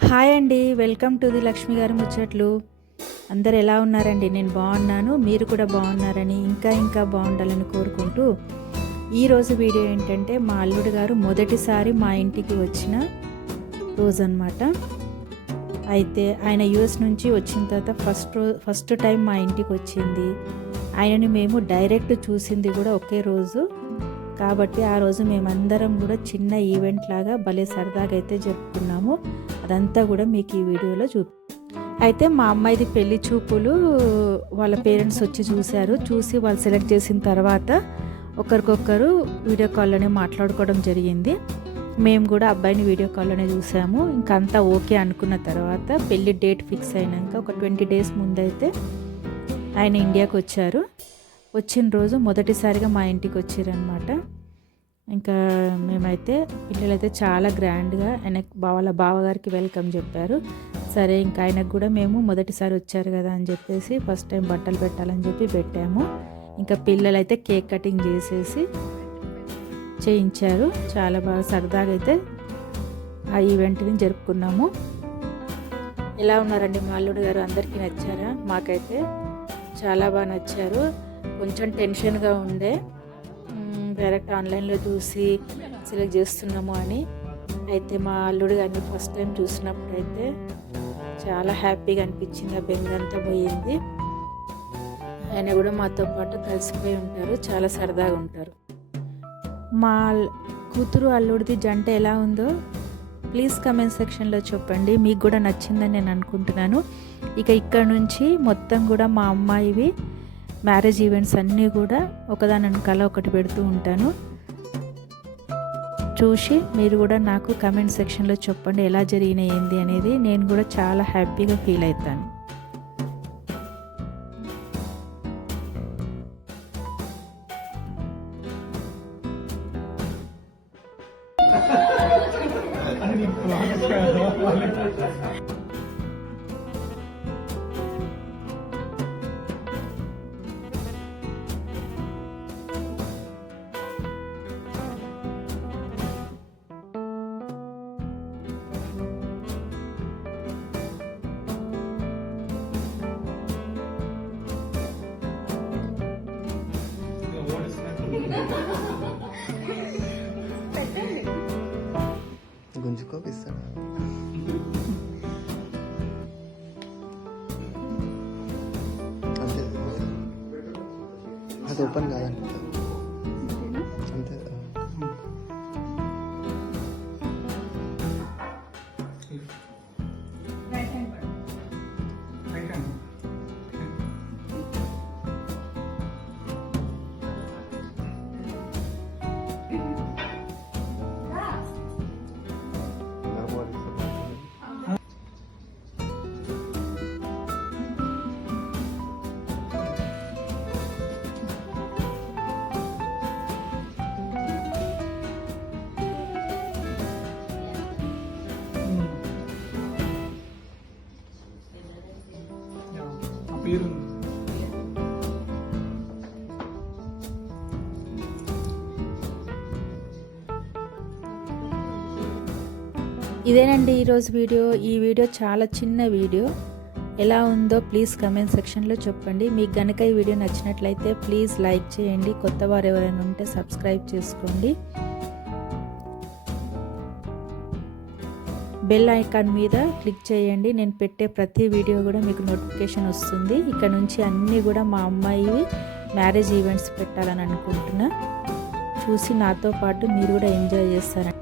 Hi అండి, welcome to the Lakshmi గారి ముచ్చట్లు. అందరు ఎలా ఉన్నారండి? నేను బాగున్నాను, మీరు కూడా బాగున్నారని ఇంకా బాగుండాలని కోరుకుంటూ ఈరోజు వీడియో ఏంటంటే మా అల్లుడు గారు మొదటిసారి మా ఇంటికి వచ్చిన రోజు అనమాట. అయితే ఆయన యూఎస్ నుంచి వచ్చిన తర్వాత ఫస్ట్ టైం మా ఇంటికి వచ్చింది. ఆయనని మేము డైరెక్ట్ చూసింది కూడా ఒకే రోజు కాబట్టి ఆ రోజు మేమందరం కూడా చిన్న ఈవెంట్ లాగా భలే సరదాగా అయితే జరుపుకున్నాము. అదంతా కూడా మీకు ఈ వీడియోలో అయితే మా అమ్మాయిది పెళ్లి చూపులు వాళ్ళ పేరెంట్స్ వచ్చి చూసి వాళ్ళు సెలెక్ట్ చేసిన తర్వాత ఒకరికొకరు వీడియో కాల్లోనే మాట్లాడుకోవడం జరిగింది. మేము కూడా అబ్బాయిని వీడియో కాల్లోనే చూసాము. ఇంకా అంతా ఓకే అనుకున్న తర్వాత పెళ్లి డేట్ ఫిక్స్ అయినాక ఒక 20 డేస్ ముందైతే ఆయన ఇండియాకి వచ్చారు. వచ్చిన రోజు మొదటిసారిగా మా ఇంటికి వచ్చారనమాట. ఇంకా మేమైతే పిల్లలైతే చాలా గ్రాండ్గా వాళ్ళ బావగారికి వెల్కమ్ చెప్పారు. సరే ఇంకా ఆయనకు కూడా మేము మొదటిసారి వచ్చారు కదా అని చెప్పేసి ఫస్ట్ టైం బట్టలు పెట్టాలని చెప్పి పెట్టాము. ఇంకా పిల్లలైతే కేక్ కటింగ్ చేయించారు. చాలా బాగా సరదాగా అయితే ఆ ఈవెంట్ని జరుపుకున్నాము. ఎలా ఉన్నారండి మా అల్లుడు గారు? అందరికీ నచ్చారా? మాకైతే చాలా బాగా నచ్చారు. కొంచెం టెన్షన్గా ఉండే, డైరెక్ట్ ఆన్లైన్లో చూసి సెలెక్ట్ చేస్తున్నాము అని. అయితే మా అల్లుడు గారిని ఫస్ట్ టైం చూసినప్పుడు అయితే చాలా హ్యాపీగా అనిపించింది. ఆ బెంగంతా పోయింది. ఆయన కూడా మాతో పాటు కలిసిపోయి ఉంటారు, చాలా సరదాగా ఉంటారు. మా కూతురు అల్లుడిది జంట ఎలా ఉందో ప్లీజ్ కమెంట్ సెక్షన్లో చెప్పండి. మీకు కూడా నచ్చిందని నేను అనుకుంటున్నాను. ఇక్కడ నుంచి మొత్తం కూడా మా అమ్మాయివి మ్యారేజ్ ఈవెంట్స్ అన్నీ కూడా ఒకదాని కల ఒకటి పెడుతూ ఉంటాను. చూసి మీరు కూడా నాకు కమెంట్ సెక్షన్లో చెప్పండి ఎలా జరిగినాయి ఏంది అనేది. నేను కూడా చాలా హ్యాపీగా ఫీల్ అవుతాను. గుంజుకోపిస్తాడు. అంతే, అది ఓపెన్ కాదండి. అంతే. ఇదేనండి ఈరోజు వీడియో. ఈ వీడియో చాలా చిన్న వీడియో. ఎలా ఉందో ప్లీజ్ కమెంట్ సెక్షన్లో చెప్పండి. మీకు గనుక ఈ వీడియో నచ్చినట్లయితే ప్లీజ్ లైక్ చేయండి. కొత్త వారు ఎవరైనా ఉంటే సబ్స్క్రైబ్ చేసుకోండి. బెల్ ఐకాన్ మీద క్లిక్ చేయండి. నేను పెట్టే ప్రతి వీడియో కూడా మీకు నోటిఫికేషన్ వస్తుంది. ఇక్కడ నుంచి అన్నీ కూడా మా అమ్మాయి మ్యారేజ్ ఈవెంట్స్ పెట్టాలని అనుకుంటున్నా. చూసి నాతో పాటు మీరు కూడా ఎంజాయ్ చేస్తారని